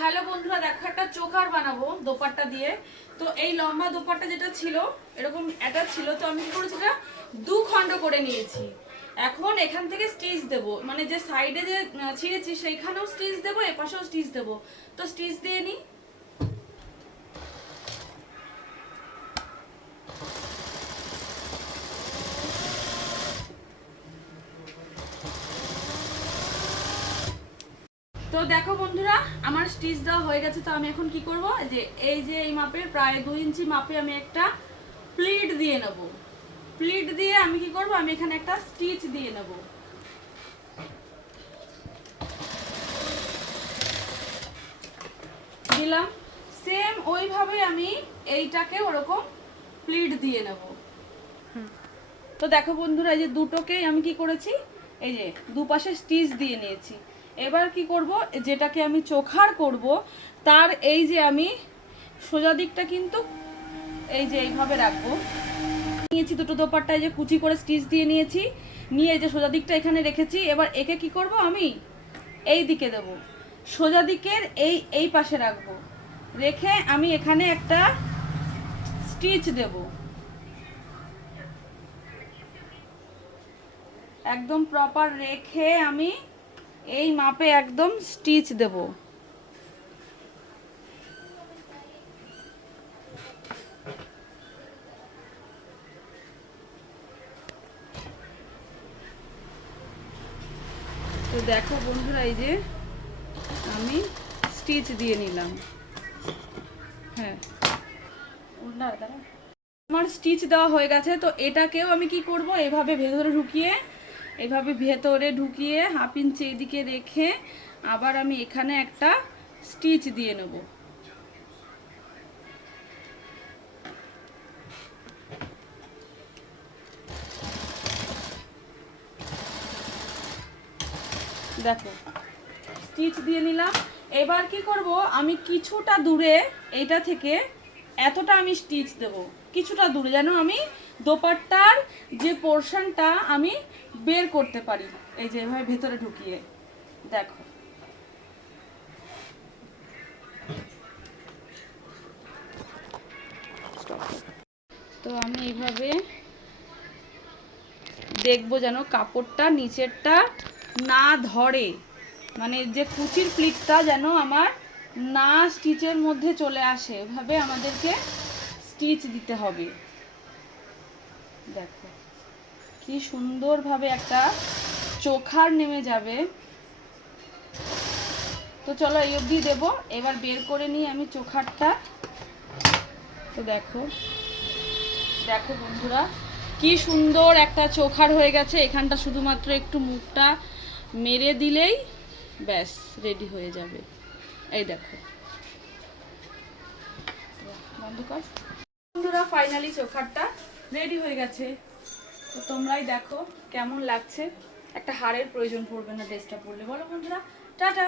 Hello বন্ধুরা, দেখো একটা চোকার বানাবো দোপাট্টা দিয়ে। তো এই লম্বা দোপাট্টা যেটা ছিল, এরকম একটা ছিল, তো আমি কি করেছি এটা দু খণ্ড করে নিয়েছি। এখন এখান থেকে স্টিচ দেব মানে যে সাইডে যে ছিঁড়েছি, সেইখানেও স্টিচ দেবো, এপাশেও স্টিচ দেবো। তো স্টিচ দিয়ে নিই তো দেখো বন্ধুরা আমার স্টিচ দেওয়া হয়ে গেছে তো আমি এখন কি করব? যে এই যে এই মাপের প্রায় দুই ইঞ্চি মাপে আমি একটা প্লিট দিয়ে নেব। প্লিট দিয়ে আমি কি করব? আমি এখানে একটা স্টিচ দিয়ে নেব। দিলাম। সেম ওইভাবে আমি এইটাকে ওরকম প্লিট দিয়ে নেব। তো দেখো বন্ধুরা এই যে দুটোকেই আমি কি করেছি? এই যে দুপাশে স্টিচ দিয়ে নিয়েছি। এবার কি করব? যেটাকে আমি চোখার করব, তার এই যে আমি সোজা দিকটা কিন্তু এই যে এইভাবে রাখব। নিয়েছি দুটো দোপাট্টায় যে কুচি করে স্টিচ দিয়ে নিয়েছি, নিয়ে এই যে সোজা দিকটা এখানে রেখেছি। এবার একে কি করব আমি? এই দিকে দেব। সোজা দিকের এই এই পাশে রাখব। রেখে আমি এখানে একটা স্টিচ দেবো। একদম প্রপার রেখে আমি এই মাপে একদম স্টিচ দেব। তো দেখো বন্ধুরা, এই যে আমি স্টিচ দিয়ে নিলাম। হ্যাঁ। আমার স্টিচ দেওয়া হয়ে গেছে, তো এটাকেও আমি কি করব? এভাবে ভেতরে ঢুকিয়ে এভাবে ভেতরে ঢুকিয়ে হাফ ইঞ্চি এদিকে রেখে আবার আমি এখানে একটা স্টিচ দিয়ে নেব। দেখো, স্টিচ দিয়ে নিলাম। এবার কি করব, আমি কিছুটা দূরে এইটা থেকে এতটা আমি স্টিচ দেব। কিছুটা দূরে যেন আমি দোপাট্টার যে পোর্শনটা আমি বের করতে পারি। এই যে এভাবে ভেতরে ঢুকিয়ে। দেখো। তো আমি এইভাবে দেখব যেন কাপড়টা নিচেরটা না ধরে। মানে যে কুচির প্লিটটা যেন আমার না স্টিচের মধ্যে চলে আসে, এভাবে আমাদেরকে স্টিচ দিতে হবে। দেখো, কি সুন্দরভাবে একটা চোখার নেমে যাবে। তো চলো এই অবধি দেবো, এবার বের করে নিই আমি চোখারটা। তো দেখো দেখো বন্ধুরা, কি সুন্দর একটা চোখার হয়ে গেছে। এখানটা শুধুমাত্র একটু মুখটা মেরে দিলেই ব্যাস, রেডি হয়ে যাবে। এই দেখো। বন্ধুরা ফাইনালি চোখারটা রেডি হয়ে গেছে। তো তোমরাই দেখো কেমন লাগছে। একটা হারের প্রয়োজন পড়বে না ড্রেসটা পরলে বলো বন্ধুরা, টাটা।